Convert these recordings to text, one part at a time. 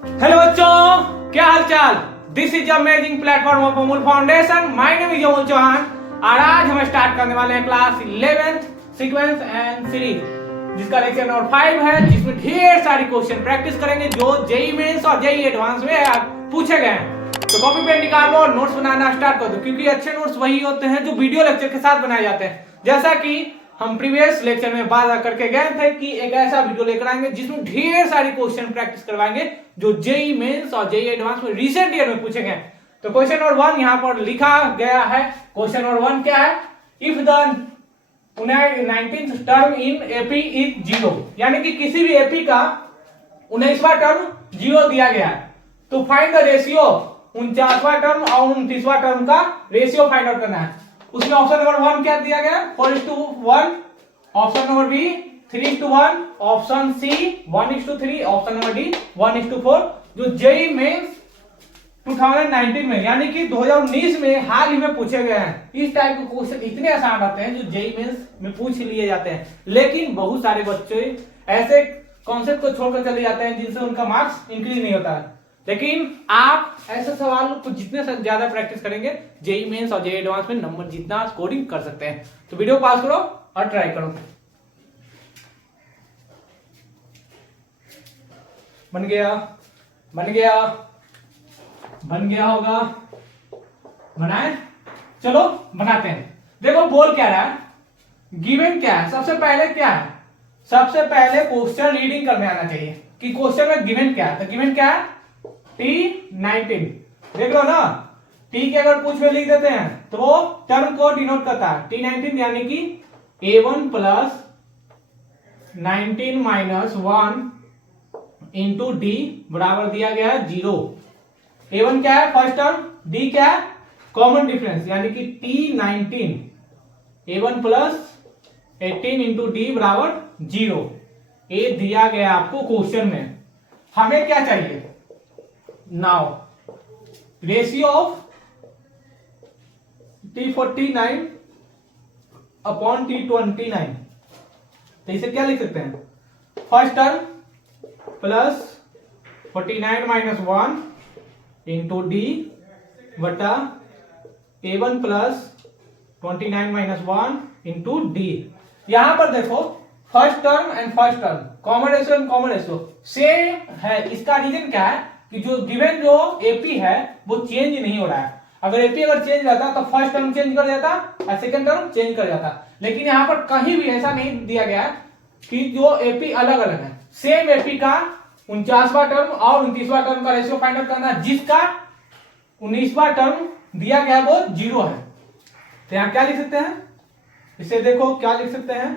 Hello बच्चों, क्या हाल चाल। This is amazing platform of Amul foundation. My name is Amul Chauhan और आज हम स्टार्ट करने वाले हैं class 11th sequence and series, जिसका लेक्चर नंबर 5 है, जिसमें ढेर सारी क्वेश्चन प्रैक्टिस करेंगे जो जेई मेंस और जेई एडवांस में पूछे गए हैं। तो कॉपी पेन निकाल लो और नोट्स बनाना स्टार्ट कर दो, क्योंकि अच्छे नोट्स वही होते हैं जो वीडियो लेक्चर के साथ बनाए जाते हैं। जैसा कि हम प्रीवियस लेक्चर में बात करके गए थे कि एक ऐसा वीडियो लेकर आएंगे जिसमें ढेर सारी क्वेश्चन प्रैक्टिस करवाएंगे जो जेई मेंस और जेई एडवांस में रिसेंट ईयर में पूछे गए। तो क्वेश्चन नंबर 1 यहां पर लिखा गया है। क्वेश्चन नंबर 1 क्या है? If the 19th term in AP is 0, यानी कि किसी भी एपी का 19वां टर्म 0 दिया गया है, तो फाइंड द रेशियो 49वां टर्म और 29वां टर्म का रेशियो फाइंड आउट करना है। उसमें ऑप्शन नंबर 1 क्या दिया गया? 4:1, option number B 3:1, option C 1:3, option number D 1:4। जो जेई मेंस 2019 में यानी कि 2019 में हाल ही में पूछे गए हैं। इस टाइप के क्वेश्चन इतने आसान आते हैं जो जेई मेंस में पूछ लिए जाते हैं, लेकिन बहुत सारे बच्चे ऐसे कॉन्सेप्ट को छोड़कर चले जाते हैं जिनसे उनका मार्क्स इंक्रीज नहीं होता है। लेकिन आप ऐसे सवाल को जितने से ज्यादा प्रैक्टिस करेंगे, जेई मेंस और जेई एडवांस में नंबर जितना स्कोरिंग कर सकते हैं। तो वीडियो पास करो और ट्राई करो। बन गया, बन गया, बन गया होगा। बनाए? चलो बनाते हैं। देखो बोल क्या रहा है, गिवन क्या है। सबसे पहले क्या है? सबसे पहले क्वेश्चन रीडिंग करने आना चाहिए कि क्वेश्चन में गिवन क्या है। तो गिवन क्या है? T19। देख लो ना, T के अगर कुछ में लिख देते हैं तो वो टर्म को डिनोट करता है। T19 यानी कि A1 plus 19 minus 1 into d बराबर दिया गया है 0। A1 क्या है? First term. D क्या है? कॉमन डिफरेंस, यानी कि T19 A1 plus 18 into d बराबर 0। ये दिया गया आपको क्वेश्चन में। हमें क्या चाहिए? Now ratio of T49 upon T29। तो इसे क्या लिख सकते हैं? First term plus 49 minus 1 into D बटा A1 plus 29 minus 1 into D. यहां पर देखो first term and first term common ratio and common ratio same है। इसका रीजन क्या है कि जो गिवन जो एपी है वो चेंज नहीं हो रहा है। अगर एपी अगर चेंज रहता तो फर्स्ट टर्म चेंज कर जाता और सेकंड टर्म चेंज कर जाता, लेकिन यहां पर कहीं भी ऐसा नहीं दिया गया है कि जो एपी अलग अलग है। सेम एपी का 49वां टर्म और 29वां टर्म का रेशियो फाइंड आउट करना, जिसका 19वां टर्म दिया गया वो 0 है। तो यहां क्या लिख सकते हैं? इसे देखो क्या लिख सकते हैं?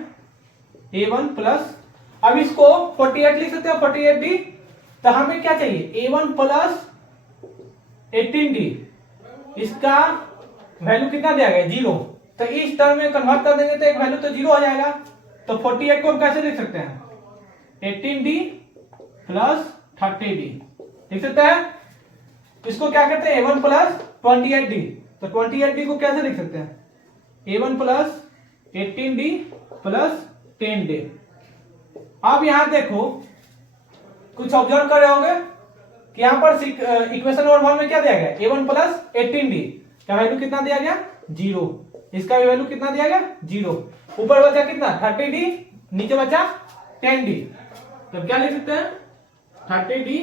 A1 प्लस, अब इसको 48 लिख सकते हैं, 48D। तो हमें क्या चाहिए? A1 प्लस 18D, इसका वैल्यू कितना दिया गया? 0। तो इस टर्म में कन्वर्ट कर देंगे तो एक वैल्यू तो 0 हो जाएगा। तो 48 को हम कैसे लिख सकते हैं? 18D प्लस 30D लिख सकते हैं। इसको क्या कहते हैं? A1 plus 28D। तो 28D को कैसे लिख सकते हैं? A1 plus 18D plus 10D। अब यहां देखो, कुछ ऑब्जर्व कर रहे होंगे कि यहां पर इक्वेशन नंबर 1 में क्या दिया गया? A1 प्लस 18D का वैल्यू कितना दिया गया? 0। इसका भी वैल्यू कितना दिया गया? 0। ऊपर बचा कितना? 30D, नीचे बचा 10D। तो क्या लिख सकते हैं? 30D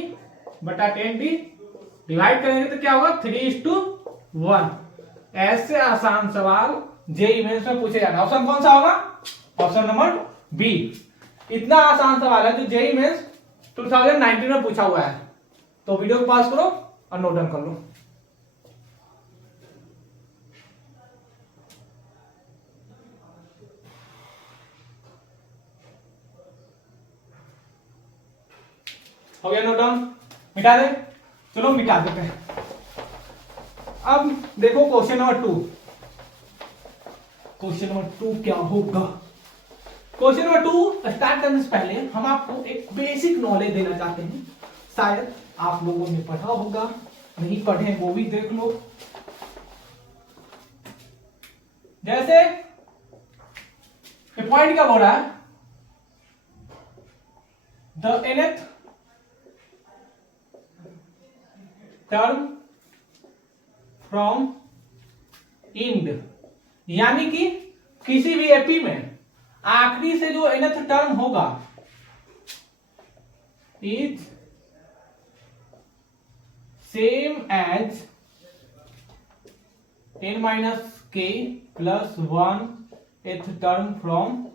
बटा 10D डिवाइड करेंगे तो क्या होगा? 3:1। ऐसे आसान सवाल जेईई मेंस में पूछे जाते हैं। ऑप्शन कौन सा होगा? Option number B. इतना आसान सवाल है जो जेईई मेंस 2019 में पूछा हुआ है। तो वीडियो को पास करो और नोट डाउन कर लो। हो गया नोट डाउन? मिटा दे? चलो मिटा देते हैं। अब देखो क्वेश्चन नंबर 2। क्वेश्चन नंबर 2 क्या होगा? क्वेश्चन नंबर 2 स्टार्ट करने से पहले हम आपको एक बेसिक नॉलेज देना चाहते हैं। शायद आप लोगों ने पढ़ा होगा, नहीं पढ़े वो भी देख लो। जैसे पॉइंट क्या बोल रहा है? The nth term from end, यानी कि किसी भी एपी में आखिरी से जो nth टर्म होगा is same as n minus k plus 1th term from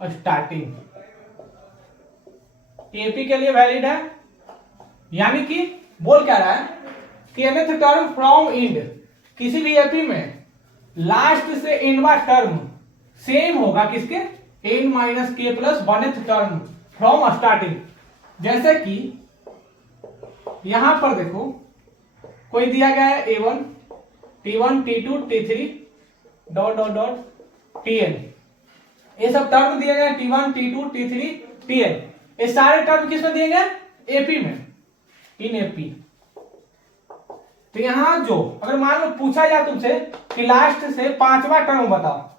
starting. AP के लिए वैलिड है, यानी कि बोल क्या रहा है कि nth टर्म फ्रॉम इंड, किसी भी एपी में लास्ट से इनवा टर्म सेम होगा किसके, n माइनस के plus 1th term from starting. जैसे कि यहां पर देखो कोई दिया गया है a1 t1 t2 t3 dot dot dot tn, ये सब टर्म दिए गए t1 t2 t3 tn, ये सारे टर्म किसमें दिए गए, एपी में, इन एपी। तो यहां जो अगर मान लो पूछा जाए तुमसे कि लास्ट से पांचवा टर्म बताओ,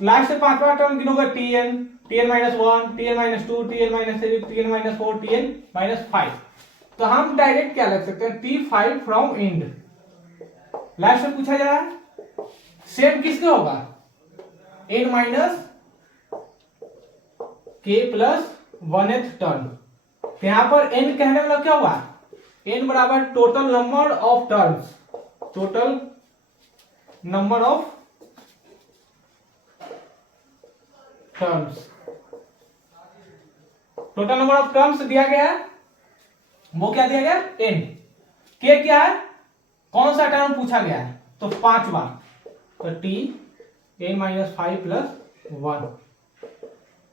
लास्ट से पांचवा टर्म गिनोगे tn, tn minus 1, tn minus 2, tn minus 3, tn minus 4, tn minus 5, तो हम डायरेक्ट क्या लग सकते हैं, t5 फ्रॉम इंड। लास्ट में पूछा जा रहा है सेम किसके होगा, n minus k plus 1th term. तो यहां पर n कहने वाला क्या हुआ, n बराबर total number of terms, total number of terms, total number of terms दिया गया है, वो क्या दिया गया n, k क्या है, कौन सा टर्म पूछा गया है, तो पांचवा, तो t n माइनस 5 प्लस 1,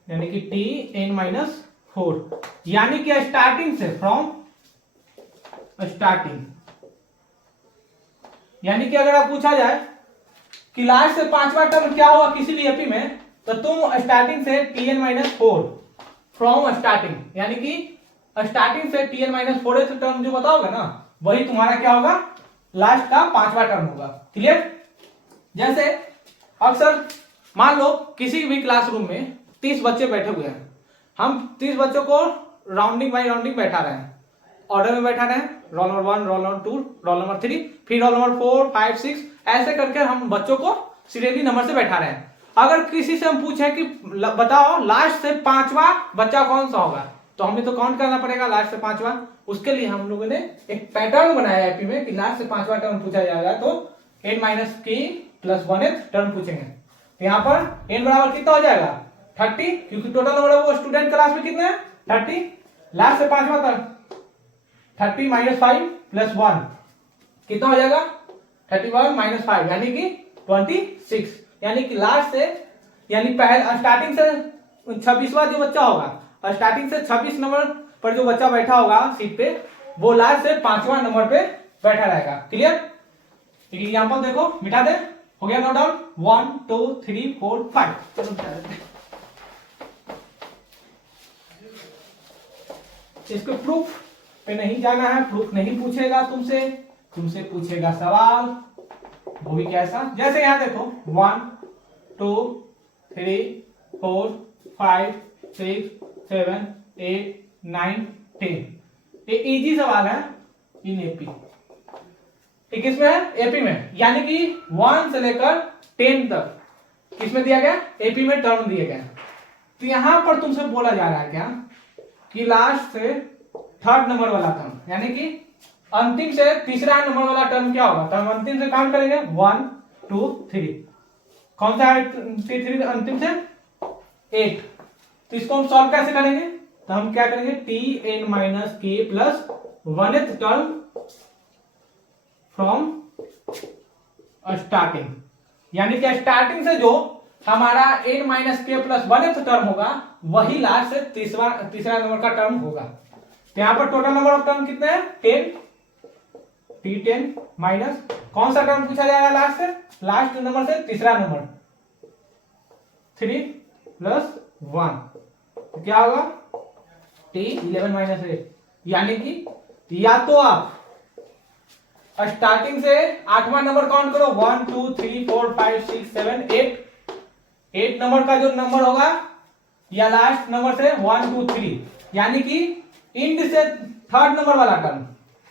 यानी कि t n माइनस 4, यानी कि स्टार्टिंग से, फ्रॉम स्टार्टिंग, यानी कि अगर आप पूछा जाए कि लास्ट से पांचवा टर्म क्या हुआ किसी भी एपी में, तो तुम स्टार्टिंग से tn माइनस 4 फ्रॉम स्टार्टिंग, यानी कि स्टार्टिंग से tn माइनस 4 टर्म जो बताओगे ना, वही तुम्हारा क्या होगा, लास्ट का पांचवा टर्म होगा। क्लियर। जैसे अक्सर मान लो किसी भी क्लासरूम में 30 बच्चे बैठे हुए हैं, हम 30 बच्चों को राउंडिंग बाई राउंडिंग बैठा रहे हैं, ऑर्डर में बैठा रहे हैं, roll number 1, roll number 2, roll number 3, फिर रोल नंबर 4, 5, 6, ऐसे करके हम बच्चों को सीरियली नंबर से बैठा रहे हैं। अगर किसी से हम पूछे कि बताओ लास्ट से पांचवा बच्चा कौन सा होगा, तो हमें तो काउंट करना पड़ेगा लास्ट से पांचवा। उसके लिए हम लोगों ने एक पैटर्न बनाया एपी में कि लास्ट से पांचवा टर्म पूछा जाएगा तो n माइनस के प्लस 1th टर्म पूछेंगे। तो यहाँ पर n बराबर कितना हो जाएगा 30, क्योंकि total number of student class में कितने हैं 30, लास्ट से पांचवा तक 30 माइनस 5 प्लस 1 कितना हो जाएगा 31 माइनस 5 यानी कि 26, यानी कि लास्ट से, यानी पहले स्टार्टिंग से 26वां जो बच्चा होगा, स्टार्टिंग से 26 नंबर पर जो बच्चा बैठा होगा सीट पे, वो लास्ट से पांचवा नंबर पे बैठा रहेगा। क्लियर। एग्जांपल देखो, मिटा दे, हो गया नोट डाउन, 1 2 3 4 5। चलो मिटा देते हैं इसको। प्रूफ पे नहीं जाना है, प्रूफ नहीं पूछेगा तुमसे पूछेगा सवाल, वो भी कैसा, जैसे यहां देखो 1 2 3 4 5 6 7 8 9 10, ये इजी सवाल है इन एपी। किसमें है एपी में, यानी कि 1 से लेकर 10 तक किसमें दिया गया एपी में टर्म दिए गए। तो यहां पर तुमसे बोला जा रहा है क्या कि लास्ट से थर्ड नंबर वाला टर्म, यानी कि अंतिम से तीसरा नंबर वाला टर्म क्या होगा, तो हम अंतिम से काउंट करेंगे 1 2 3, कौन सा है T3 अंतिम से 8। तो इसको हम सॉल्व कैसे करेंगे, तो हम क्या करेंगे tn माइनस के plus 1th term from starting, यानी कि स्टार्टिंग से जो हमारा n माइनस के प्लस 1th टर्म होगा वही लास्ट से तीसरा नंबर का टर्म होगा। तो यहां पर टोटल नंबर ऑफ टर्म कितने हैं 10, t10 माइनस कौन सा टर्म पूछा जाएगा लास्ट से, लास्ट नंबर से तीसरा नंबर 3 प्लस 1, तो क्या होगा t11 माइनस 8, यानी कि या तो आप स्टार्टिंग से 8वां नंबर काउंट करो 1 2 3 4 5 6 7 8 नंबर का जो नंबर होगा या लास्ट नंबर से 1 2 3, यानी कि इंड से थर्ड नंबर वाला टर्म,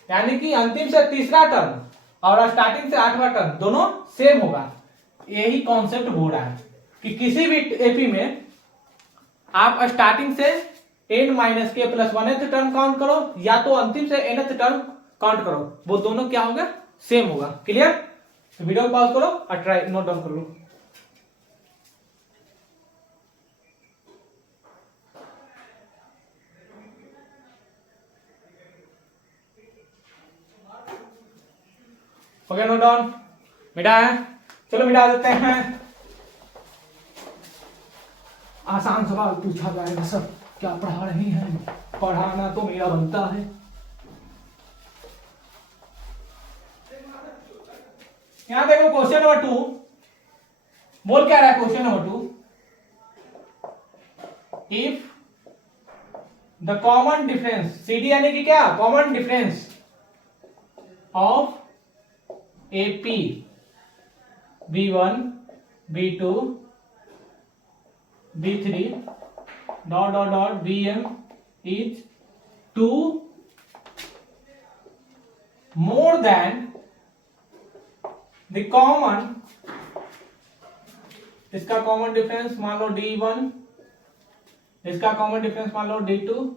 यानी कि अंतिम से तीसरा टर्म और स्टार्टिंग से आठवां टर्म दोनों सेम होगा। यही कॉन्सेप्ट बोल रहा है कि किसी भी एपी में आप स्टार्टिंग से n माइनस के प्लस 1th टर्म काउंट करो या तो अंतिम से nth टर्म काउंट करो, वो दोनों क्या होगा, सेम होगा। क्लियर? तो वीडियो को पॉज करो और ट्राई नोट डाउन कर लो। Okay, note down. मिटा है, चलो मिटा देते हैं। आसान सवाल पूछा जाएगा सब, क्या पढ़ा रही हैं, पढ़ाना तो मेरा बनता है। यहां देखो क्वेश्चन नंबर 2 बोल क्या रहा है। Question number 2, if the common difference, CD यानी कि क्या, common difference of AP B1 B2 B3 dot dot dot BM is 2 more than the common, इसका कॉमन डिफरेंस मान लो D1, इसका कॉमन डिफरेंस मान लो D2,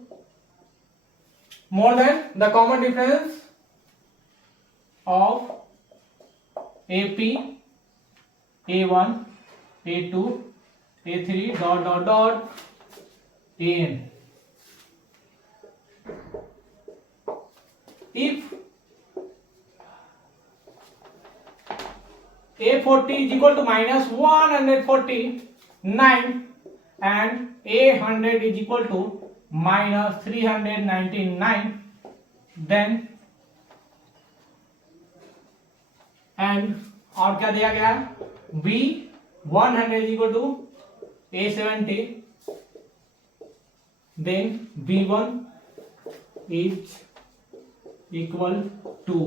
more than the common difference of AP A1 A2 A3 dot dot dot AN। if A40 is equal to minus 149 and A100 is equal to minus 399, then and और क्या दिया गया है, B100 is equal to A70, then B1 is equal to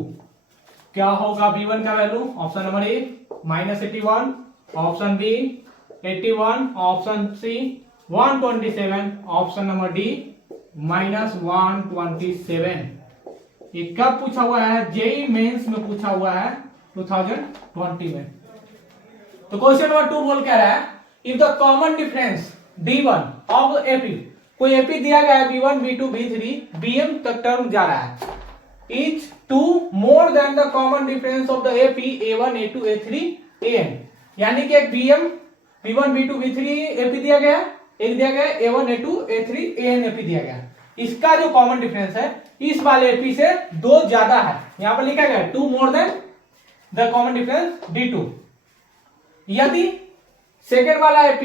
क्या होगा B1 का value, option number A -81, option B 81, option C 127, option number D -127। ये कब पूछा हुआ है, जेई मेंस में पूछा हुआ है 2020 में। तो क्वेश्चन नंबर 2 बोल क्या रहा है, if the common difference D1 of AP, कोई एपी दिया गया है B1 B2 B3 BM तक टर्म जा रहा है, is 2 more than the common difference of the AP A1 A2 A3 AN, यानी कि एक BM B1 B2 B3 AP दिया गया, एक दिया गया A1 A2 A3 AN AP दिया गया। इसका जो कॉमन डिफरेंस है इस वाले AP से 2 ज्यादा है, यहां पर लिखा गया 2 more than the common difference D2। यदि सेकेंड वाला AP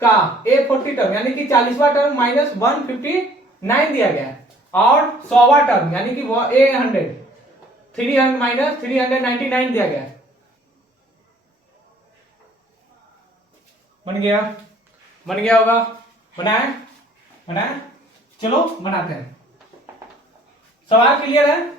का A40 टर्म यानी कि 40वां टर्म -159 दिया गया और 100वां टर्म यानी कि A100 300 माइनस 399 दिया गया, बन गया होगा, बनाए, चलो बनाते हैं। सवाल क्लियर है?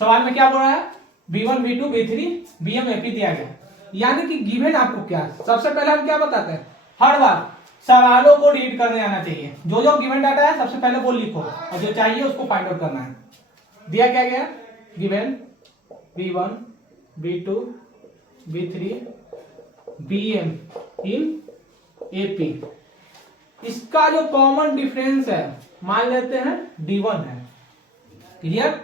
सवाल में क्या बोल रहा है, B1 B2 B3 BM AP दिया गया, यानी कि गिवन आपको क्या, सबसे पहले हम क्या बताते हैं, हर बार सवालों को रीड करने आना चाहिए। जो जो गिवन डाटा है सबसे पहले वो लिखो और जो चाहिए उसको फाइंड आउट करना है। दिया क्या गया, given B1 B2 B3 BM इन AP, इसका जो कॉमन डिफरेंस है मान लेते हैं D1 है। क्लियर?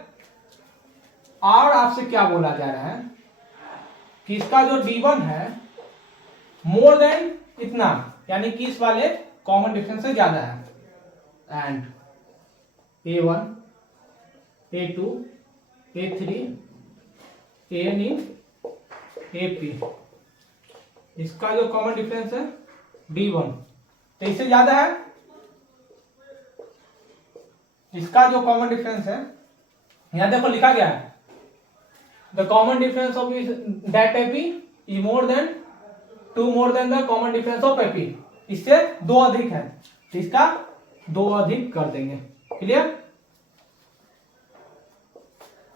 और आपसे क्या बोला जा रहा है कि इसका जो D1 है मोर देन इतना, यानी कि इस वाले कॉमन डिफरेंस से ज्यादा है, and A1 A2 A3 AN in AP, इसका जो कॉमन डिफरेंस है D1 तो इससे ज्यादा है। इसका जो कॉमन डिफरेंस है यहां देखो लिखा गया है, the common difference of that AP is more than 2 more than the common difference of AP, इससे 2 अधिक है, तो इसका 2 अधिक कर देंगे। क्लियर?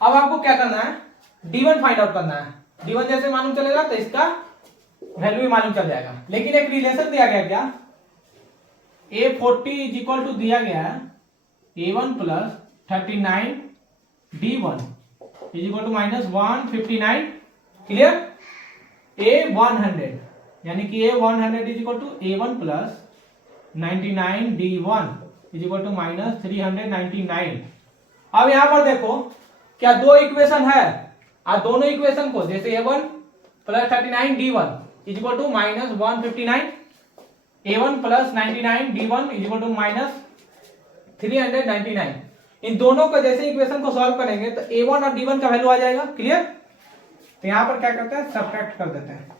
अब आपको क्या करना है, D1 फाइंड आउट करना है। D1 जैसे मालूम चलेगा तो इसका वैल्यू भी मालूम चल जाएगा, लेकिन एक रिलेशन दिया गया क्या, A40 इज इक्वल टू दिया गया है A1 plus 39 D1 is equal to minus 159, clear. A100 यानी कि A100 is equal to A1 plus 99 D1 is equal to minus 399। अब यहां पर देखो क्या दो इक्वेशन है, और दोनों इक्वेशन को जैसे A1 plus 39 D1 is equal to minus 159, A1 plus 99 D1 is equal to minus 399, इन दोनों को जैसे इक्वेशन को सॉल्व करेंगे तो A1 और D1 का वैल्यू आ जाएगा, क्लियर। तो यहां पर क्या करते हैं, सब्ट्रैक्ट कर देते हैं,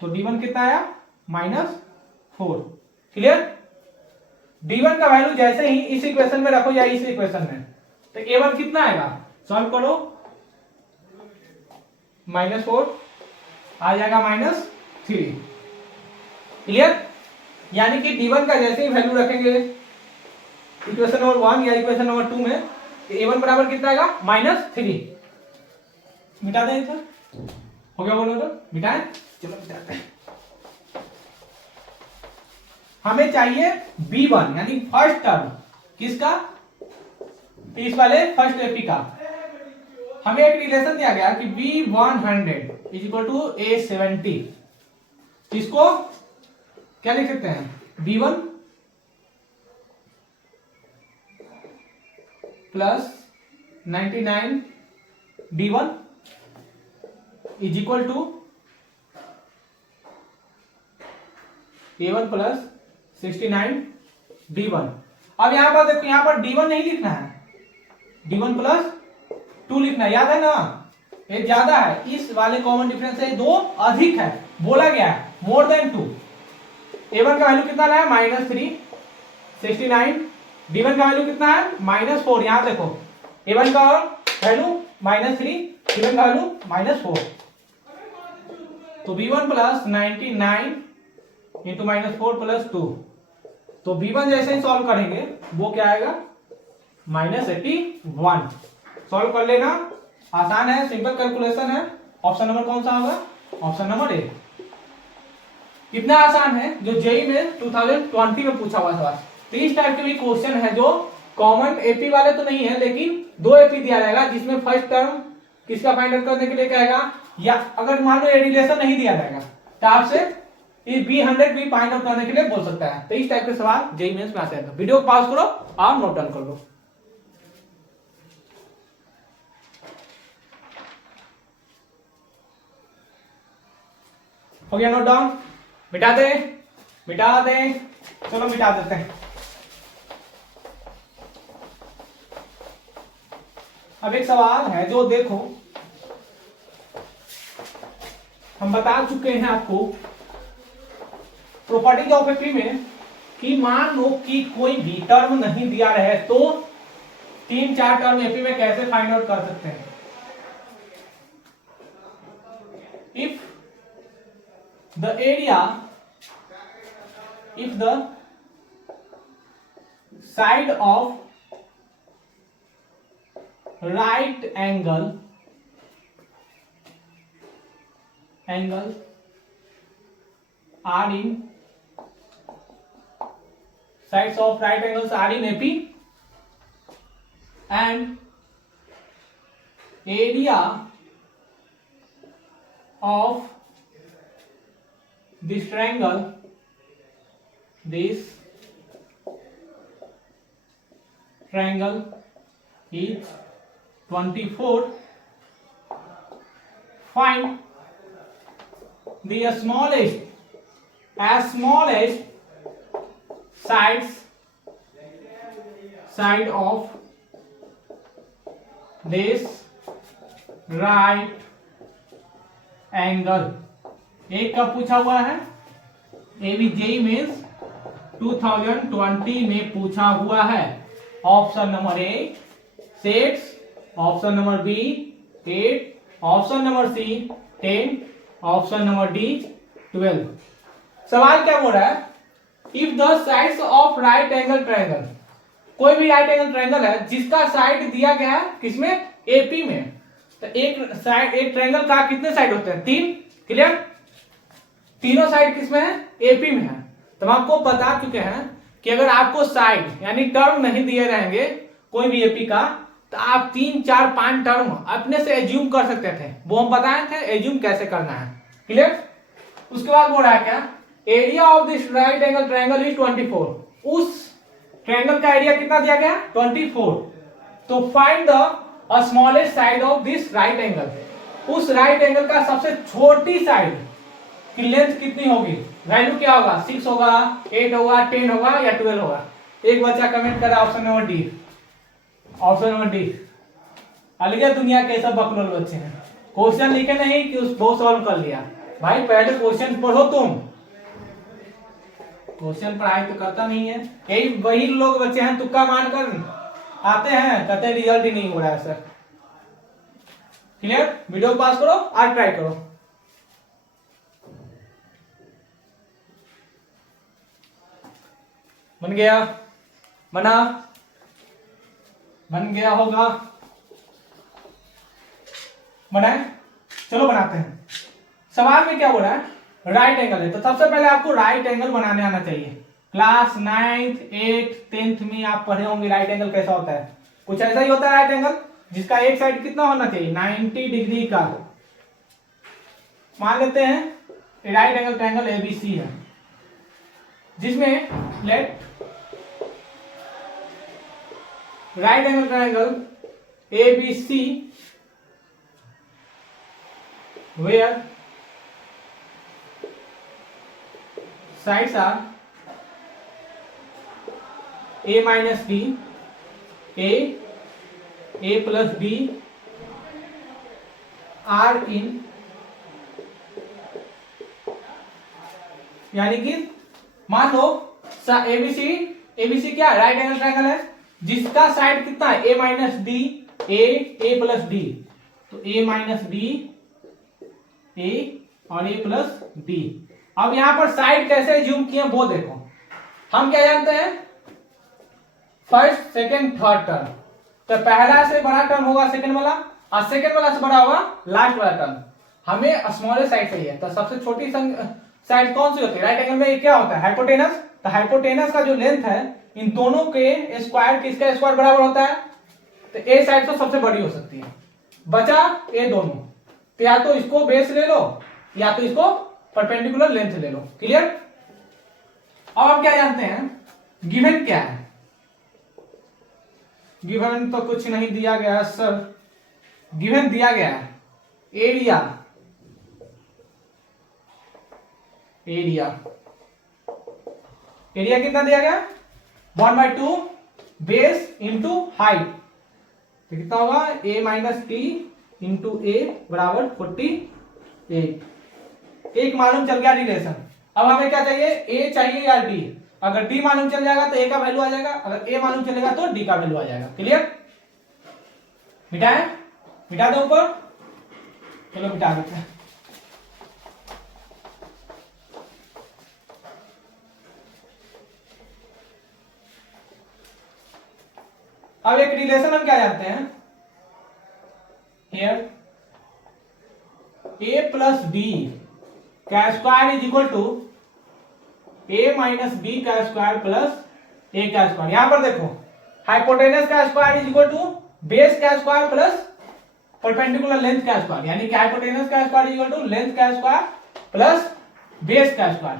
तो D1 कितना आया -4, क्लियर। D1 का वैल्यू जैसे ही इस इक्वेशन में रखो या इस इक्वेशन में, तो A1 कितना आएगा, सॉल्व करो, -4 आ जाएगा -3, क्लियर। यानी कि D1 का जैसे ही वैल्यू रखेंगे इक्वेशन नंबर 1 या इक्वेशन नंबर 2 में, A1 बराबर कितना आएगा -3। मिटा दें सर, हो गया बोलो तो मिटाएं, चलो मिटाते हैं। हमें चाहिए B1 यानी फर्स्ट टर्म किसका, इस वाले फर्स्ट एपी का। हमें एक रिलेशन दिया गया कि B100 is equal to A70, इसको क्या लिख सकते हैं, B1 plus 99 D1 is equal to A1 plus 69 D1। अब यहां पर देखो, यहां पर D1 नहीं लिखना है, D1 प्लस 2 लिखना है, याद है ना, ये ज्यादा है, इस वाले कॉमन डिफरेंस से 2 अधिक है, बोला गया है मोर देन 2। A1 का वैल्यू कितना है -3 69, D1 का वैल्यू कितना है -4, यहां देखो A1 का वैल्यू -3, D1 का वैल्यू -4, तो B1 प्लस 99 इंटू -4 प्लस 2, तो B1 जैसे ही सॉल्व करेंगे वो क्या आएगा -81। सॉल्व कर लेना, आसान है, सिंपल कैलकुलेशन है। ऑप्शन नंबर कौन सा होगा, ऑप्शन नंबर ए। इतना आसान है जो जेई में 2020 में पूछा हुआ सवाल। तो इस टाइप के भी क्वेश्चन है जो कॉमन एपी वाले तो नहीं है, लेकिन 2 एपी दिया जाएगा जिसमें फर्स्ट टर्म किसका फाइंड आउट करने के लिए कहेगा, या अगर मान लो ये रिलेशन नहीं दिया जाएगा तो आपसे B100 भी फाइंड आउट करने के लिए बोल सकता है। तो इस टाइप के सवाल जेई मेंस में आते हैं। तो वीडियो को पॉज करो और नोट डाउन कर लो। हो गया नोट डाउन, मिटा दे, चलो मिटा देते हैं। अब एक सवाल है जो देखो, हम बता चुके हैं आपको प्रॉपर्टीज ऑफ एपी में कि मान लो कि कोई भी टर्म नहीं दिया रहे तो 3-4 टर्म एपी में कैसे फाइंड आउट कर सकते हैं। If the area, if the side of right angle are in, sides of right angles are in AP, and area of this triangle is 24. Find the smallest side of this right angle। एक का पूछा हुआ है, JEE mains 2020 में पूछा हुआ है। Option number A 6, option number B 8, option number C 10, option number D 12। सवाल क्या बोल रहा है, if the sides of right angle triangle, कोई भी राइट एंगल ट्रायंगल है जिसका साइड दिया गया है किसमें, एपी में। तो एक ट्रायंगल का कितने साइड होते हैं, 3, क्लियर। तीनों साइड किसमें है, एपी में है। तो हम आपको बता चुके हैं कि अगर आपको साइड यानी टर्म नहीं दिए रहेंगे कोई भी एपी का, तो आप 3, 4, 5 टर्म अपने से एज्यूम कर सकते थे। वो हम बताए थे एज्यूम कैसे करना है। क्लियर? उसके बाद बोल रहा है क्या, area of this right angle triangle is 24। उस ट्रायंगल का एरिया कितना दिया गया, 24। तो find the smallest side of this right angle. उस राइट एंगल का सबसे छोटी साइड की लेंथ कितनी होगी, वैल्यू क्या होगा, 6 होगा, 8 होगा, 10 होगा या 12 होगा। एक बच्चा कमेंट कर रहा है option number D. Option number D. अलग दुनिया के सब बकलोल बच्चे हैं, क्वेश्चन लिखे नहीं कि उसको सॉल्व कर लिया। भाई पहले क्वेश्चन पढ़ो तुम, क्वेश्चन पढ़ाई तो करता नहीं है। यही वही लोग बच्चे हैं तुक्का मारकर आते हैं, कहते रिजल्ट ही नहीं हो रहा है सर। क्लियर? वीडियो पास करो, आज ट्राई करो। बन गया? बना? बन गया होगा? बनाए? चलो बनाते हैं। सवाल में क्या हो रहा है, राइट एंगल है, तो सबसे पहले आपको राइट एंगल बनाने आना चाहिए। क्लास 9th 8th 10th में आप पढ़े होंगे राइट एंगल कैसा होता है। कुछ ऐसा ही होता है राइट एंगल, जिसका एक साइड कितना होना चाहिए, 90 डिग्री का। मान लेते हैं राइट एंगल ट्रायंगल एबीसी है, जिसमें let right angle triangle ABC where sides are a minus b, a plus b are in, यानी कि मान लो एबीसी क्या है, राइट एंगल ट्रायंगल है, जिसका साइड कितना है, a minus D, A plus D. तो a माइनस बी, ए और a प्लस बी। अब यहां पर साइड कैसे ज्यूम किए वो देखो। हम क्या जानते हैं, फर्स्ट सेकंड थर्ड टर्म। तो पहला से बड़ा टर्म होगा सेकंड वाला, और सेकंड वाला से बड़ा होगा लास्ट वाला टर्म। हमें स्मॉलेस्ट साइड चाहिए, तो सबसे छोटी साइड कौन सी होती है, राइट एंगल में क्या होता है, हाइपोटेनस। तो हाइपोटेनस का जो लेंथ है इन दोनों के स्क्वायर, किसका स्क्वायर बराबर होता है, तो ए साइड तो सबसे बड़ी हो सकती है। बचा ए दोनों, तो या तो इसको बेस ले लो या तो इसको परपेंडिकुलर लेंथ ले लो। क्लियर? अब आप क्या जानते हैं, गिवन क्या है। गिवन तो कुछ नहीं दिया गया है सर, गिवन दिया गया है एरिया। एरिया कितना दिया गया, 1/2 बेस इंटू हाइट। तो कितना होगा, a minus T into a बराबर 48। एक मालूम चल गया रिलेशन। अब हमें क्या चाहिए, ए चाहिए या डी। अगर डी मालूम चल जाएगा तो ए का वैल्यू आ जाएगा, अगर ए मालूम चलेगा तो डी का वैल्यू आ जाएगा। क्लियर? मिटाए? मिटा दो ऊपर, चलो मिटा देते हैं। अब एक रिलेशन हम क्या जानते हैं, हियर a प्लस बी का square is equal to a minus B का स्क्वायर प्लस ए का स्क्वायर। यहां पर देखो हाइपोटेनस का square is equal to base का स्क्वायर प्लस परपेंडिकुलर लेंथ का स्क्वायर, यानी कि हाइपोटेनस का square is equal to length का स्क्वायर प्लस बेस का स्क्वायर।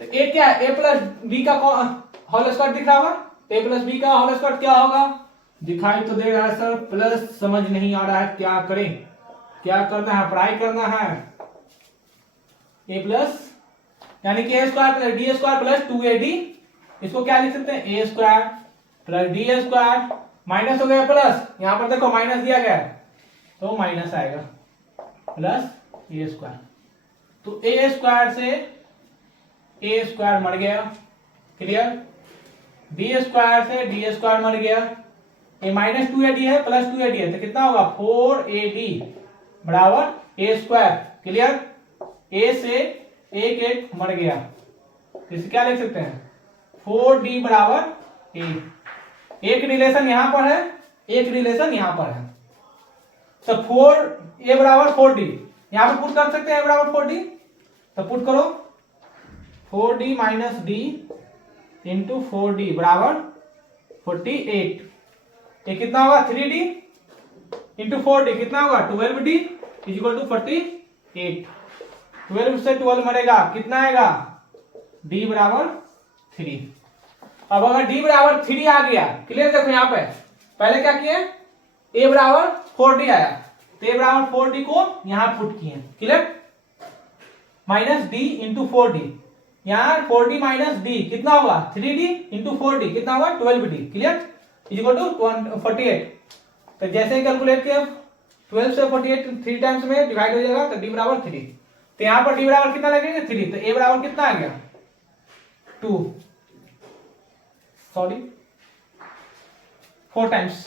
तो ए क्या है, ए प्लस बी का होल स्क्वायर दिख रहा होगा, ए प्लस बी का होल स्क्वायर क्या होगा, दिखाई तो दे रहा है सर, प्लस समझ नहीं आ रहा है क्या करें, क्या करना है, पढ़ाई करना है। ए प्लस यानी कि a square plus d square plus 2ad, इसको क्या लिख सकते हैं, a square plus d square, minus हो गया प्लस, यहां पर देखो माइनस दिया गया है तो माइनस आएगा, प्लस ए स्क्वायर। तो ए स्क्वायर से ए स्क्वायर मर गया। क्लियर? डी स्क्वायर से डी स्क्वायर मर गया, ये माइनस 2ad है प्लस 2ad है, तो कितना होगा 4ad बराबर ए स्क्वायर। क्लियर? ए से एक एक मर गया, इसे क्या लिख सकते हैं, 4d बराबर ए। एक रिलेशन यहां पर है, एक रिलेशन यहां पर है, तो 4a बराबर 4d, यहां पर पुट कर सकते हैं a बराबर 4d, तो पुट करो 4d minus d into 4d बराबर 48। ये कितना होगा 3d इंटू 4d कितना होगा 12d इज इक्वल टू 48। 12 से 12 मरेगा कितना आएगा d बराबर 3। अब अगर d बराबर 3 आ गया क्लियर। देखो यहाँ पे पहले क्या किए a बराबर 4d आया तो a बराबर 4d को यहां पुट किए clear. Minus d into 4d यहाँ 4d माइनस d कितना होगा 3d इंटू 4d कितना होगा 12d clear is equal to 48। तो जैसे ही कैलकुलेट किया 12 से 48 3 टाइम्स में डिवाइड हो जाएगा तो d बराबर 3। तो यहाँ पर d बराबर कितना लगेगा 3 तो a बराबर कितना आ गया 2 सॉरी 4 टाइम्स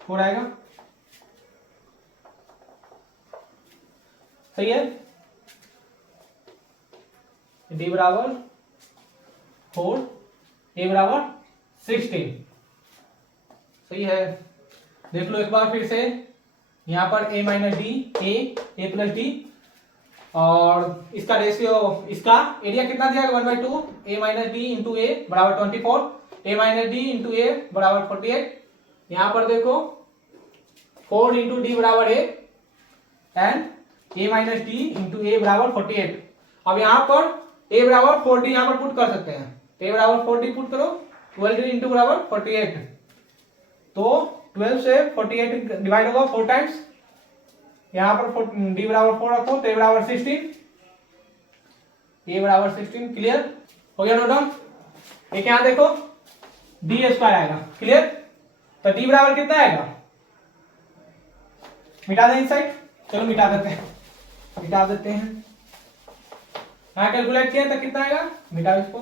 4 आएगा सही है। d बराबर 4 a बराबर 16 सही है। देख लो एक बार फिर से यहां पर a minus D a plus D और इसका रेशियो इसका एरिया कितना दिया है 1/2 a minus d into a बराबर 24 a minus d into a बराबर 48। यहां पर देखो 4 इंटू डी बराबर a and a minus d into a बराबर 48। अब यहां पर a बराबर 4d यहां पर पुट कर सकते हैं a बराबर 4d पुट करो 12d इंटू बराबर 48 तो 12 से 48 डिवाइड होगा 4 टाइम्स। यहां पर d बराबर 4 रखो तो a बराबर 16 क्लियर हो गया। Note down. एक यहां देखो d स्क्वायर आएगा क्लियर तो d बराबर कितना आएगा मिटा दें इस साइड चलो मिटा देते हैं यहां कैलकुलेट किया तो कितना आएगा मिटा इसको।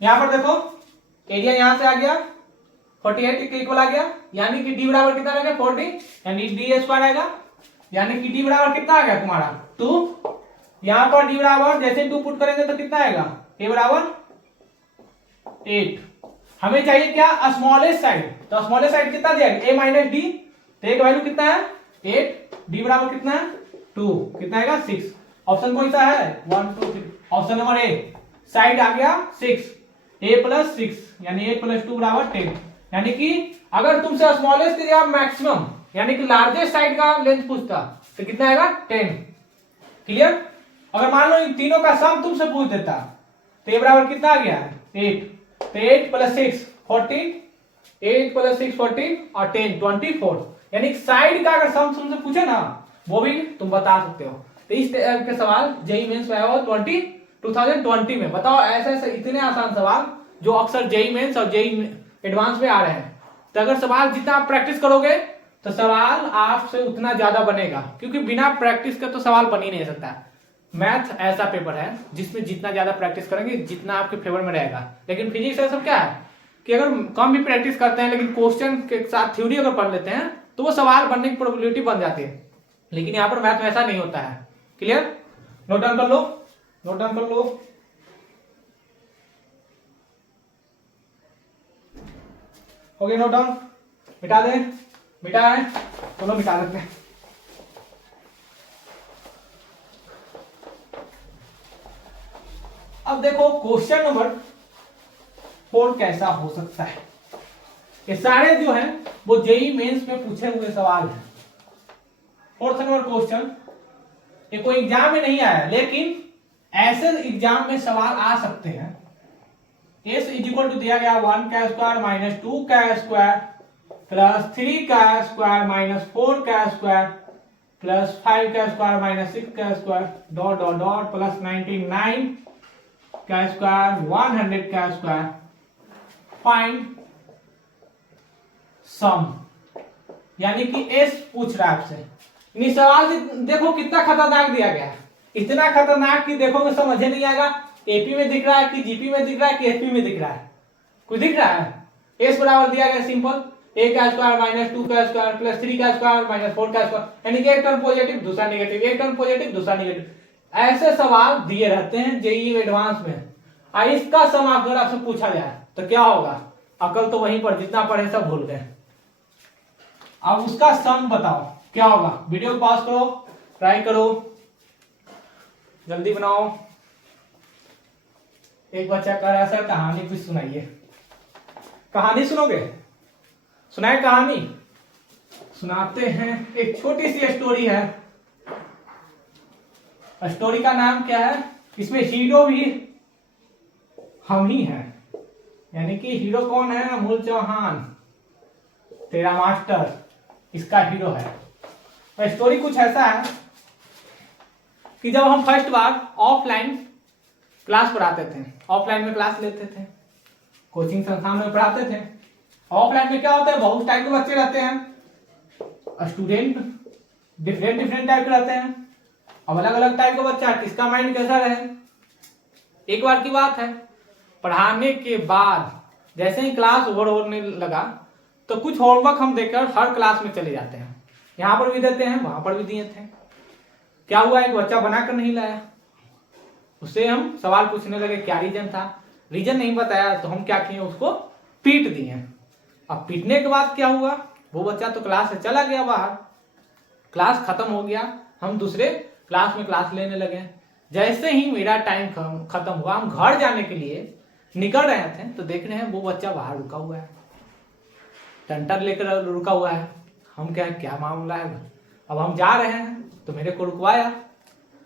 यहां पर देखो एरिया यहां से आ गया 48 के इक्वल आ गया यानी कि d बराबर कितना आ गया 4d यानी d स्क्वायर आएगा यानी कि d बराबर कितना आ गया तुम्हारा 2। यहां पर d बराबर जैसे 2 पुट करेंगे तो कितना आएगा a बराबर 8। हमें चाहिए क्या स्मॉलेस्ट साइड तो स्मॉलेस्ट साइड कितना दिया a माइनस डी तो एक वैल्यू कितना है 8 d बराबर कितना है 2 कितना आएगा 6। ऑप्शन कौन सा है 1 2 3 ऑप्शन नंबर ए साइड आ गया 6 a प्लस 6 यानी 8 प्लस 2 बराबर 10। यानी कि अगर तुमसे स्मॉलेस्ट या मैक्सिमम यानी कि लार्जेस्ट साइड का लेंथ पूछता तो कितना आएगा 10 क्लियर। अगर मान लो इन तीनों का सम तुमसे पूछ देता तो a बराबर कितना आ गया 8 तो 8 प्लस 6 14 8 प्लस 6 14 और 10 24 यानी साइड का अगर सम तुमसे पूछे ना वो भी तुम बता सकते हो। तो इस टाइप के सवाल जेई मेंस में आया हो 2020 में बताओ ऐसे इतने आसान सवाल जो अक्सर जेई मेंस और जेई एडवांस में आ रहे हैं। तो अगर सवाल जितना आप प्रैक्टिस करोगे तो सवाल आपसे उतना ज्यादा बनेगा क्योंकि बिना प्रैक्टिस के तो सवाल बन ही नहीं सकता। मैथ ऐसा पेपर है जिसमें जितना ज्यादा प्रैक्टिस करेंगे जितना आपके फेवर में रहेगा। लेकिन फिजिक्स ऐसा क्या है कि अगर कम भी प्रैक्टिस करते हैं लेकिन क्वेश्चन के साथ थ्योरी अगर पढ़ लेते हैं तो वो सवाल बनने की प्रोबेबिलिटी बन जाती है। लेकिन यहाँ पर मैथ में ऐसा नहीं होता है क्लियर। नोट डाउन कर लो हो गया नोट डाउन मिटाए चलो मिटा देते हैं। अब देखो क्वेश्चन नंबर 4 कैसा हो सकता है। ये सारे जो हैं वो जेई मेंस में पूछे हुए सवाल हैं। 4th नंबर क्वेश्चन ये कोई एग्जाम में नहीं आया लेकिन ऐसे एग्जाम में सवाल आ सकते हैं। s इज इक्वल टू दिया गया 1 का स्क्वायर माइनस 2 का स्क्वायर प्लस 3 का स्क्वायर माइनस 4 का स्क्वायर प्लस 5 का स्क्वायर माइनस 6 का square dot dot dot plus 99 का स्क्वायर 100 का स्क्वायर फाइंड सम यानी कि s पूछ रहा है आपसे। इन सवाल देखो कितना खतरनाक दिया गया है इतना खतरनाक कि देखोगे समझ नहीं आएगा एपी में दिख रहा है कि जीपी में दिख रहा है कि एसपी में दिख रहा है कुछ दिख रहा है। एस बराबर दिया गया सिंपल a का स्क्वायर माइनस 2 का स्क्वायर प्लस 3 का स्क्वायर माइनस 4 का स्क्वायर यानी कि एक टर्म पॉजिटिव दूसरा नेगेटिव एक टर्म पॉजिटिव दूसरा नेगेटिव ऐसे सवाल दिए रहते हैं जेईई एडवांस में। इसका सम अगर आपसे पूछा जाए तो क्या होगा अकल तो वहीं पर जितना पढ़े सब भूल गए। अब उसका सम बताओ क्या होगा। वीडियो पॉज करो ट्राई करो जल्दी बनाओ एक बच्चा कह रहा है सर कहानी कुछ सुनाइए। कहानी सुनोगे? सुनाए कहानी? सुनाते हैं। एक छोटी सी स्टोरी है। स्टोरी का नाम क्या है? इसमें हीरो भी हम ही हैं, यानी कि हीरो कौन है? अमूल चौहान, तेरा मास्टर, इसका हीरो है। और स्टोरी कुछ ऐसा है कि जब हम फर्स्ट बार ऑफलाइन क्लास पढ़ाते थे, ऑफलाइन में क्लास लेते थे, कोचिंग संस्थान में पढ़ाते थे। ऑफलाइन में क्या होता है, बहुत टाइप के बच्चे रहते हैं, स्टूडेंट डिफरेंट टाइप के रहते हैं। अब अलग अलग टाइप का बच्चा, किसका माइंड कैसा रहे। एक बार की बात है, पढ़ाने के बाद जैसे ही क्लास ओवर होने लगा तो कुछ होमवर्क हम देकर हर क्लास में चले जाते हैं। यहाँ पर भी देते हैं, वहां पर भी दिए थे। क्या हुआ, एक बच्चा बनाकर नहीं लाया, उससे हम सवाल पूछने लगे क्या रीजन था। रीजन नहीं बताया तो हम क्या किए, उसको पीट दिए। अब पीटने के बाद क्या हुआ, वो बच्चा तो क्लास से चला गया बाहर, क्लास खत्म हो गया, हम दूसरे क्लास में क्लास लेने लगे। जैसे ही मेरा टाइम खत्म हुआ, हम घर जाने के लिए निकल रहे थे तो देख रहे हैं वो बच्चा बाहर रुका हुआ है, टंटर लेकर रुका हुआ है। हम क्या मामला है। अब हम जा रहे हैं तो मेरे को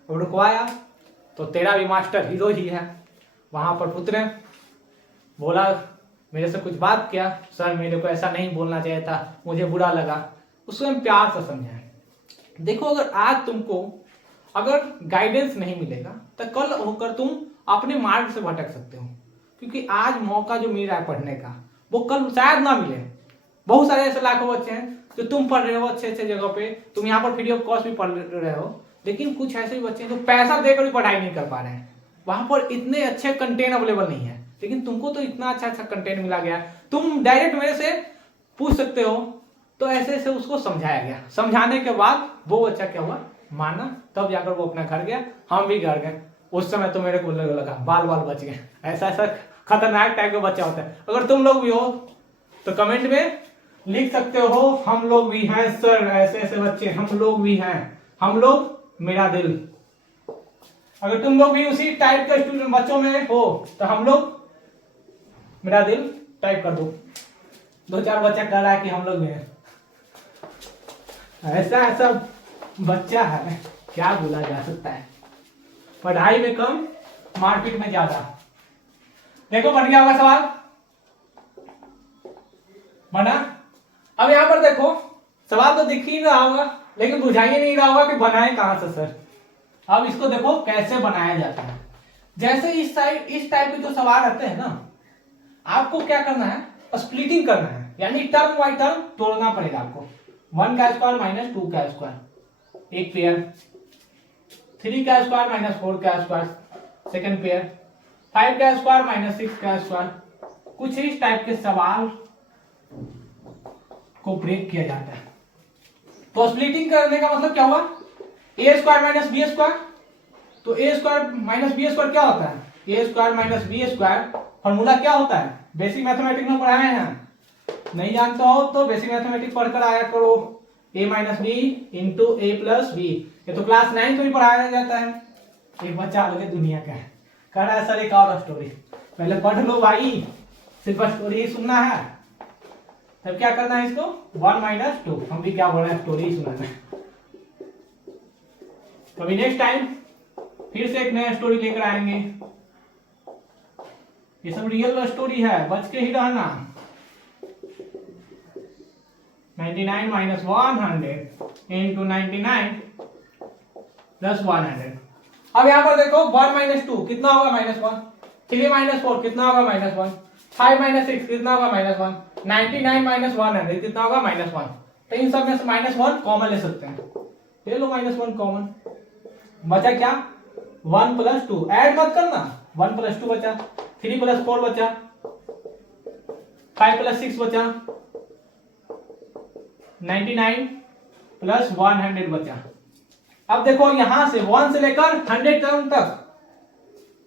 रुकवाया तो तेरा भी मास्टर हीरो ही है, वहां पर उतरे, बोला मेरे से कुछ बात किया, सर मेरे को ऐसा नहीं बोलना चाहिए था, मुझे बुरा लगा। उसको हम प्यार से समझाएं। देखो, अगर आज तुमको अगर गाइडेंस नहीं मिलेगा तो कल होकर तुम अपने मार्ग से भटक सकते हो, क्योंकि आज मौका जो मिल रहा है पढ़ने का वो कल शायद ना मिले। बहुत सारे ऐसे लाखों बच्चे हैं जो तुम पढ़ रहे हो अच्छे जगह पे, तुम यहाँ पर फ्री ऑफ कॉस्ट भी पढ़ रहे हो, लेकिन कुछ ऐसे भी बच्चे हैं जो पैसा देकर भी पढ़ाई नहीं कर पा रहे हैं। वहां पर इतने अच्छे कंटेंट अवेलेबल नहीं है, लेकिन तुमको तो इतना अच्छा कंटेंट मिला गया, तुम डायरेक्ट मेरे से पूछ सकते हो। तो ऐसे उसको समझाया गया। समझाने के बाद वो बच्चा क्या हुआ, माना, तब जाकर वो अपना घर गया, हम भी घर गए। उस समय तो मेरे को लगा बाल बच गए। ऐसा खतरनाक टाइप का बच्चा होता है। अगर तुम लोग भी हो तो कमेंट में लिख सकते हो, हम लोग भी हैं सर, ऐसे बच्चे हम लोग भी हैं, हम लोग मेरा दिल। अगर तुम लोग भी उसी टाइप के स्टूडेंट बच्चों में हो तो हम लोग मेरा दिल टाइप कर दो। 2-4 बच्चा कह रहा है कि हम लोग भी हैं। ऐसा बच्चा है, क्या बोला जा सकता है। पढ़ाई में कम, मारपीट में ज्यादा। देखो बन गया होगा सवाल, बना। अब यहां पर देखो, सवाल तो दिख ही रहा होगा, लेकिन बुझाइए नहीं रहा होगा कि बनाए कहां से सर। अब इसको देखो कैसे बनाया जाता है। जैसे इस टाइप के जो सवाल आते हैं ना, आपको क्या करना है, स्प्लिटिंग करना है, यानी टर्म बाई टर्म तोड़ना पड़ेगा आपको। 1 का स्क्वायर माइनस 2 का स्क्वायर एक पेयर, 3 का स्क्वायर माइनस 4 का स्क्वायर सेकंड पेयर, 5 का स्क्वायर माइनस 6 का स्क्वायर। कुछ इस टाइप के सवाल को ब्रेक किया जाता है। तो स्प्लिटिंग करने का मतलब क्या हुआ, a square minus b square. तो a square minus b square क्या होता है, a square minus b square formula क्या होता है, बेसिक मैथमेटिक्स में पढ़ाए हैं। नहीं जानते हो तो बेसिक मैथमेटिक्स पढ़कर आया करो। a minus B into A plus B, ये तो क्लास 9 में भी पढ़ाया जाता है। एक बच्चा अलग दुनिया का है, कह रहा है सर एक और स्टोरी। पहले पढ़ लो भाई, सिर्फ स्टोरी ही सुनना है। तब क्या करना है, इसको 1 माइनस 2, हम भी क्या बोल रहे हैं, स्टोरी ही सुनाना है। कभी नेक्स्ट टाइम फिर से एक नया स्टोरी लेकर आएंगे। ये सब रियल स्टोरी है, बच के ही रहना। 99 माइनस 100 इंटू 99 प्लस 100। अब यहां पर देखो 1 माइनस 2 कितना होगा, -1। 3 माइनस 4 कितना होगा, -1। 5 माइनस 6 कितना होगा, -1। 99 माइनस 100 कितना होगा, -1। तो इन सब में से -1 कॉमन ले सकते हैं, ले लो -1 कॉमन। बचा क्या, 1 प्लस 2, ऐड मत करना, 1 प्लस 2 बचा, 3 प्लस 4 बचा, 5 प्लस 6 बचा, 99 प्लस 100 बचा। अब देखो यहां से 1 से लेकर 100 टर्म तक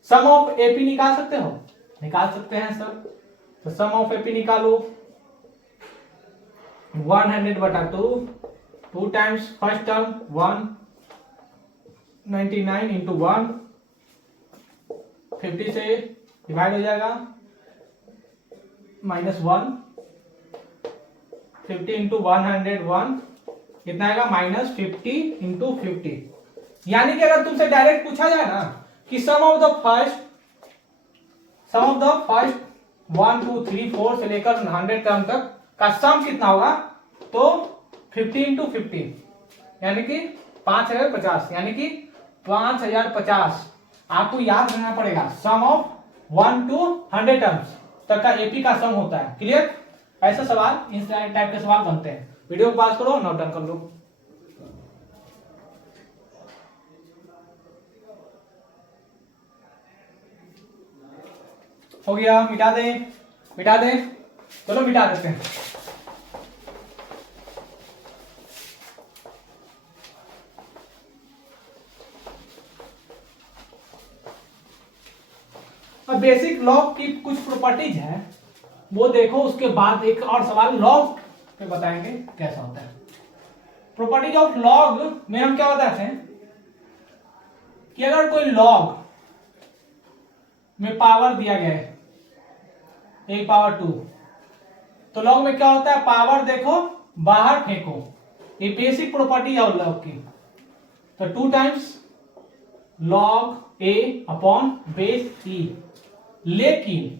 सम ऑफ एपी निकाल सकते हो, निकाल सकते हैं सर। तो सम ऑफ एपी निकालो, 100 बटा 2 टाइम्स फर्स्ट टर्म 1, 99 इंटू 1, 50 से डिवाइड हो जाएगा -1, 50 इंटू 101 कितना आएगा -50 इंटू 50। यानी कि अगर तुमसे डायरेक्ट पूछा जाए ना कि सम ऑफ द फर्स्ट 1 2 3 4 से लेकर 100 टर्म तक का सम कितना होगा, तो 50 इंटू 50 यानी कि 5050, यानी कि 5050 आपको याद रखना पड़ेगा। सम ऑफ 1 to 100 टर्म्स तक का एपी का सम होता है। क्लियर? ऐसा सवाल, इस टाइप के सवाल बनते हैं। वीडियो को पास करो, नोट डाउन कर लो। हो गया? मिटा दे, मिटा दे, चलो मिटा देते हैं। अब बेसिक लॉग की कुछ प्रॉपर्टीज है वो देखो, उसके बाद एक और सवाल लॉग पे बताएंगे कैसा होता है। प्रॉपर्टीज ऑफ लॉग में हम क्या बताते हैं कि अगर कोई लॉग में पावर दिया गया है a पावर 2, तो लॉग में क्या होता है, पावर देखो बाहर फेंको। ये बेसिक प्रॉपर्टी है लॉग की। तो 2 times log a upon base e। लेकिन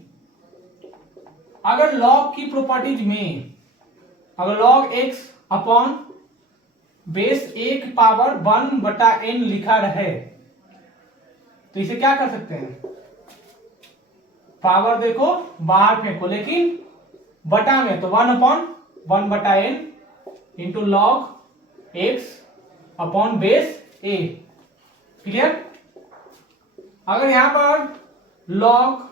अगर लॉग की प्रॉपर्टीज में अगर log x upon base a की पावर 1/n लिखा रहे तो इसे क्या कर सकते हैं, पावर देखो बाहर फेंको, लेकिन बटा में तो 1/1/n into log x upon base a। Clear? अगर यहां पर log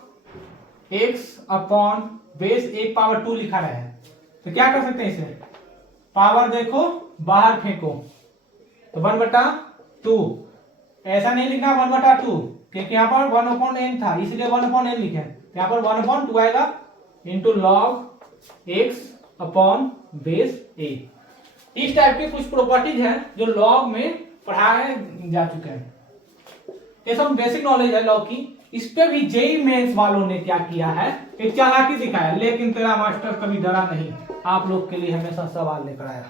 x upon base a power 2 लिखा रहा है तो क्या कर सकते हैं, इसे पावर देखो बाहर फेंको तो 1/2। ऐसा नहीं लिखना 1/2, क्योंकि यहाँ पर 1/n था इसलिए 1/n लिखे। यहाँ पर 1/2 आएगा into log x upon base a। इस टाइप की कुछ प्रॉपर्टीज हैं जो लॉग में पढ़ाए जा चुके हैं। ये सब बेसिक नॉलेज है लॉग की। इस पे भी जेई मेंस वालों ने क्या किया है, एक चालाकी दिखाया, लेकिन तेरा मास्टर कभी डरा नहीं, आप लोग के लिए हमेशा सवाल लेकर आया।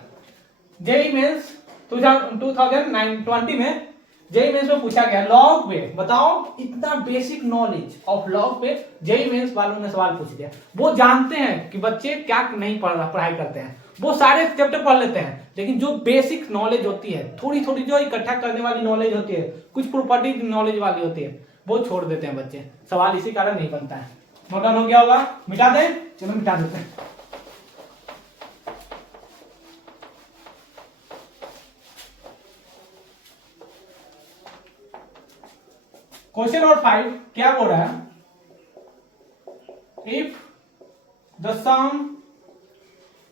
जेई मेंस 2020 में जेई मेंस में पूछा गया लॉग पे बताओ इतना बेसिक नॉलेज ऑफ लॉग पे जेई मेंस वालों ने सवाल पूछ दिया। वो जानते हैं कि बच्चे क्या नहीं पढ़ाई करते हैं, वो सारे चैप्टर पढ़ लेते हैं, लेकिन जो बेसिक नॉलेज होती है, थोड़ी थोड़ी जो इकट्ठा करने वाली नॉलेज होती है, कुछ प्रॉपर्टी नॉलेज वाली होती है, वो छोड़ देते हैं बच्चे। सवाल इसी कारण नहीं बनता है। नोट डाउन हो गया होगा? मिटा दें? चलो मिटा देते हैं। क्वेश्चन नंबर 5 क्या बोल रहा है, if the sum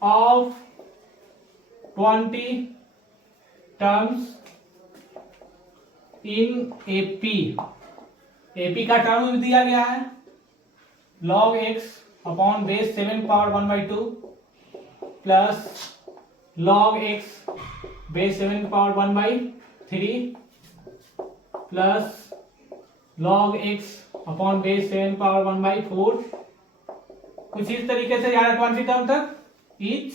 of 20 terms in AP का टर्म दिया गया है log x upon base 7 power 1/2 plus log x base 7 power 1/3 plus log x upon base 7 power 1/4। कुछ इस तरीके से जा रहा है 20 टर्म तक, each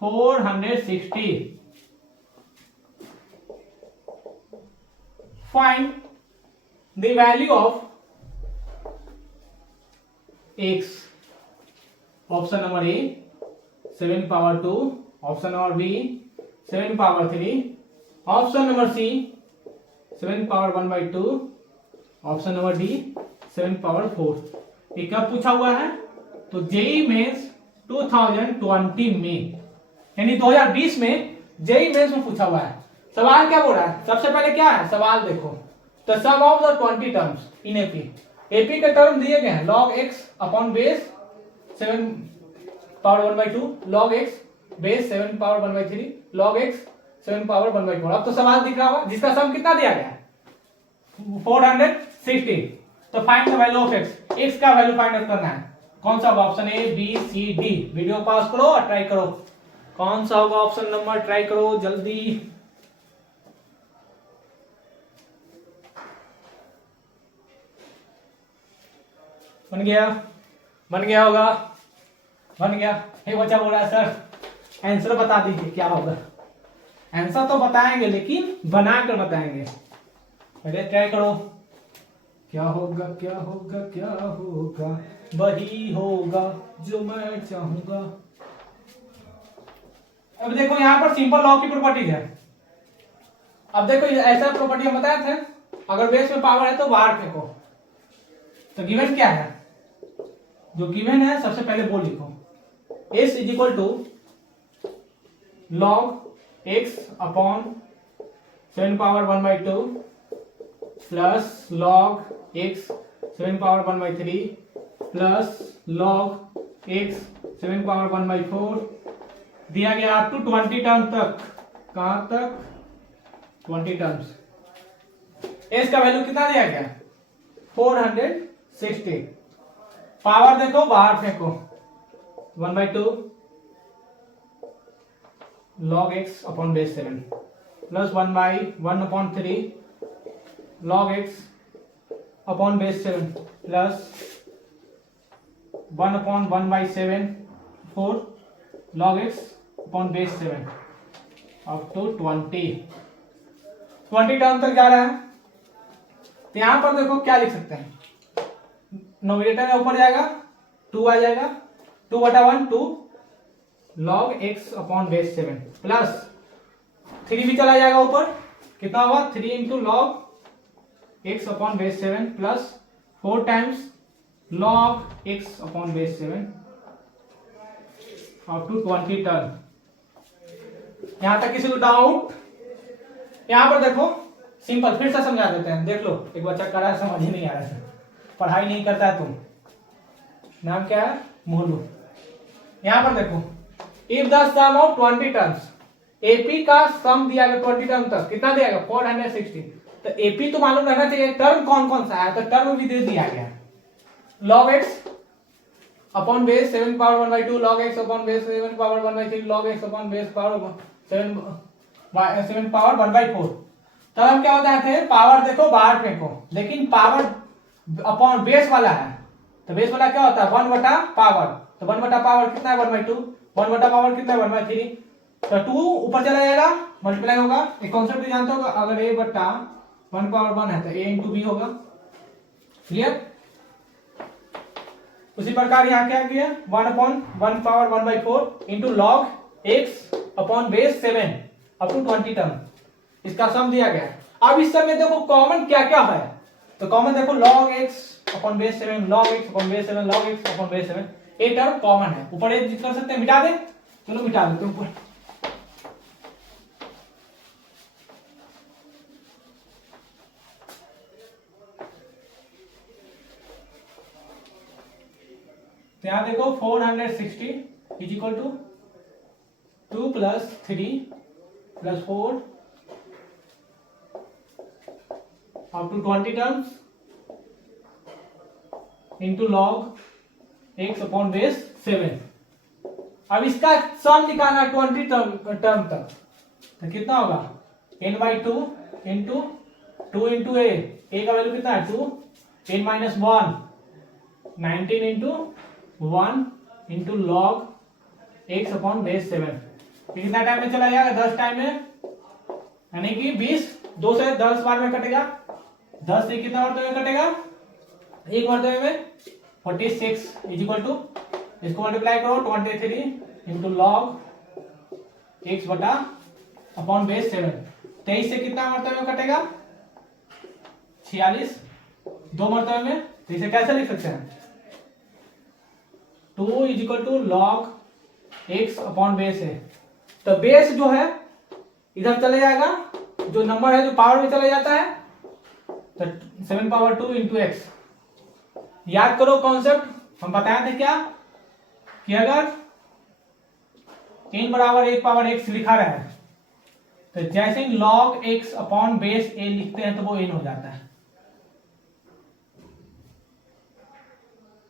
460। Find the value of x। Option number A 7 power 2, option number B 7 power 3, option number C 7 power 1/2, option number D 7 power 4। ये कब पूछा हुआ है, तो जेई मेंस 2020 में, यानी 2020 में जेई मेंस में पूछा हुआ है। सवाल क्या बोल रहा है, सबसे पहले क्या है सवाल देखो, the sum of the 20 terms in AP. AP के टर्म दिए गए हैं log x upon base 7 power 1/2, log x base 7 power 1/3, log x 7 power 1/4। अब तो सवाल दिख रहा होगा जिसका सम कितना दिया गया है 460। तो find the value of x। x का वैल्यू फाइंड आउट करना है। कौन सा होगा, option A B C D. Video पास करो और ट्राई करो, कौन सा होगा ऑप्शन नंबर, ट्राई करो जल्दी। बन गया होगा, बन गया। एक बच्चा बोल रहा है सर आंसर बता दीजिए क्या होगा। आंसर तो बताएंगे लेकिन बनाकर बताएंगे। पहले ट्राई करो। क्या होगा क्या होगा क्या होगा, वही होगा जो मैं चाहूंगा। अब देखो यहाँ पर सिंपल लॉ की प्रॉपर्टीज है। अब देखो ऐसा प्रॉपर्टी हम बताए थे, अगर बेस में पावर है तो बाहर फेंको। तो गिवन क्या है, जो गिवन है सबसे पहले वो लिखो। s is equal to log x upon 7 power 1/2 plus log x 7 power 1/3 plus log x 7 power 1/4 दिया गया अप टू 20 टर्म तक। कहां तक? 20 टर्म्स। s का वैल्यू कितना दिया गया? 460। पावर देखो बाहर फेंको, 1/2 log x upon base 7 plus 1/1/3 log x upon base 7 plus 1/1/7 4 log x upon base 7 up to 20 term तक जा रहा है। तो यहां पर देखो क्या लिख सकते हैं, नोमिनेटर में ऊपर जाएगा 2 आ जाएगा, 2/1 2 log x upon base 7 plus 3 भी चला जाएगा ऊपर, कितना हुआ 3 into log x upon base 7 plus 4 times log x upon base 7 up to 20 term. यहां तक किसी को डाउट? यहां पर देखो सिंपल फिर से समझा देते हैं। देख लो एक बच्चा कर रहा है, समझ ही नहीं आ रहा है, पढ़ाई नहीं करता है तुम। नाम क्या है? मोलू। यहां पर देखो if the sum of 20 terms, AP का सम दिया गया 20 टर्म तक, कितना दिया गया 460। तो एपी तो मालूम रहना चाहिए, टर्म कौन कौन सा है, तो टर्म भी दे दिया गया। log x upon base 7 power 1/2 log x upon base 7 power 1/3 log x upon base power 7 power 1/4। तब हम क्या बताए थे, पावर देखो बाहर फेंको, लेकिन पावर अपॉन बेस वाला है, तो बेस वाला क्या होता है 1 बटा पावर। तो 1 बटा पावर कितना है 1/2, 1 बटा पावर कितना है 1/3। तो 2 ऊपर चला जाएगा, मल्टीप्लाई होगा। एक कॉन्सेप्ट भी जानते हो, अगर a बटा 1 पावर 1 है तो a इंटू बी होगा। क्लियर? उसी प्रकार यहाँ क्या किया 1/1 power 1/4 into log x upon base 7 up to 20 term, इसका सम दिया गया। अब इस समय देखो कॉमन क्या क्या है, तो कॉमन देखो log x upon base 7 log x upon base 7 log x upon base 7, एक टर्म कॉमन है। ऊपर एक कर सकते हैं, मिटा दे, चलो मिटा देते ऊपर। तो यहां देखो 460 is equal to 2 plus 3 plus 4 up to 20 terms into log x upon base 7। अब इसका सम निकालना 20 टर्म तक, तो कितना होगा n/2 इंटू 2 इंटू a का वैल्यू कितना है 2, n minus 1 19 into 1 into log x upon base 7। कितना टाइम में चला जाएगा 10 टाइम में, यानी कि 20, 2 से 10 बार में कटेगा, 10 से कितना मरतबे में कटेगा, एक मरतबे में 46 इज इक्वल टू, इसको मल्टीप्लाई करो 23 इंटू लॉग x बटा अपॉन बेस 7। 23 से कितना मरतबे में कटेगा 46, 2 मरतबे में। तो इसे कैसे लिख सकते हैं 2 is equal to log x upon base है। तो बेस जो है इधर चले जाएगा, जो नंबर है जो पावर में चले जाता है, तो 7 पावर 2 इंटू एक्स। याद करो कॉन्सेप्ट हम बताए थे क्या, कि अगर n बराबर 1 पावर x लिखा रहा है, तो जैसे ही log x upon base a लिखते हैं तो वो n हो जाता है।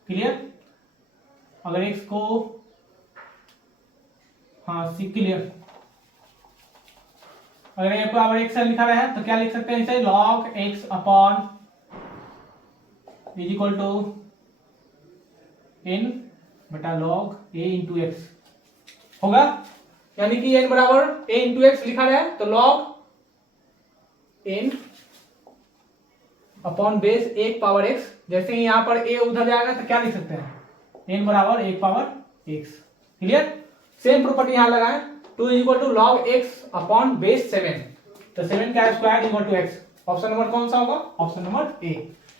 क्लियर? अगर x को क्लियर, अगर a पावर x लिखा रहा है तो क्या लिख सकते हैं इसे log x upon is equal to n बटा log a इंटू एक्स होगा, यानी कि n बराबर a इंटू एक्स लिखा है तो log n upon base 1 power x, जैसे ही यहां पर a उधर जाएगा तो क्या लिख सकते हैं n बराबर 1 power x। Clear, same property यहां लगाएं, 2 equal to log x upon base 7, तो 7 का square equal to x। Option number कौन सा होगा, ऑप्शन नंबर ए।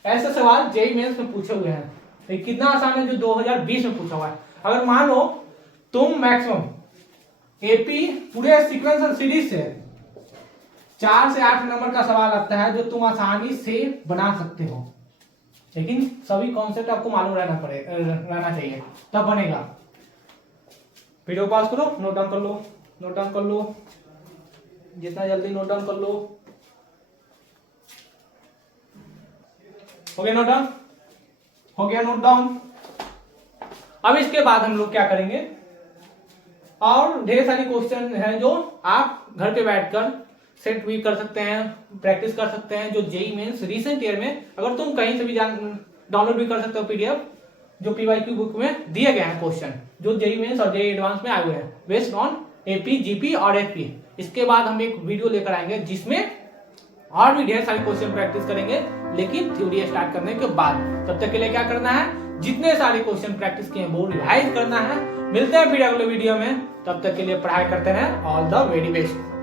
ऐसे सवाल जेईई मेंस में पूछे हुए हैं, तो कितना आसान है जो 2020 में पूछा हुआ है। अगर मान लो तुम मैक्सिमम एपी पूरे सीक्वेंस और सीरीज से 4 से 8 नंबर का सवाल आता है जो तुम आसानी से बना सकते हो, लेकिन सभी कॉन्सेप्ट आपको मालूम रहना चाहिए तब बनेगा। वीडियो पॉज करो, नोट डाउन कर लो, नोट डाउन कर लो, जितना जल्दी नोट डाउन कर लो। हो गया नोट डाउन, हो गया नोट डाउन। अब इसके बाद हम लोग क्या करेंगे, और ढेर सारी क्वेश्चन है जो आप घर पे बैठकर सेट भी कर सकते हैं, प्रैक्टिस कर सकते हैं, जो जेईई मेंस रिसेंट ईयर में अगर तुम कहीं से भी डाउनलोड भी कर सकते हो पीडीएफ, जो पीवाईक्यू बुक में दिए गए हैं क्वेश्चन जो जेईई मेंस और जेईई एडवांस में आए हुए हैं बेस्ड ऑन एपी, जीपी और एफपी। इसके बाद हम एक वीडियो लेकर आएंगे जिसमें और भी ढेर सारी क्वेश्चन प्रैक्टिस करेंगे, लेकिन थ्योरी स्टार्ट करने के बाद। तब तक के लिए क्या करना है, जितने सारे क्वेश्चन प्रैक्टिस किए वो रिवाइज करना है। मिलते हैं फिर अगले वीडियो में, तब तक के लिए पढ़ाई करते रहें। All the very best.